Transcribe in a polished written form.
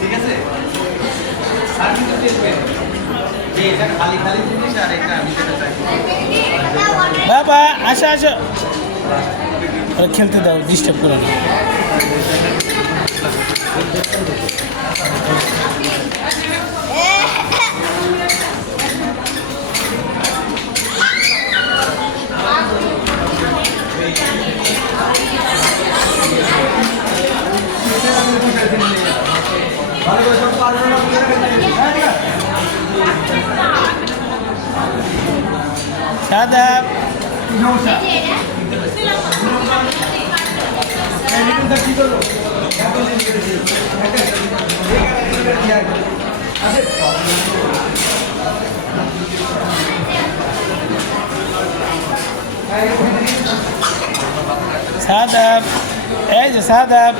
ঠিক আছে স্যার কিন্তু দেখবেন যে এটা খালি খালি জিনিস আর এটা আমি যেটা চাই বাবা আসো আসো খেলতে দাও ডিস্টার্ব করো না সাদাব সাদাব এই যে সাদাব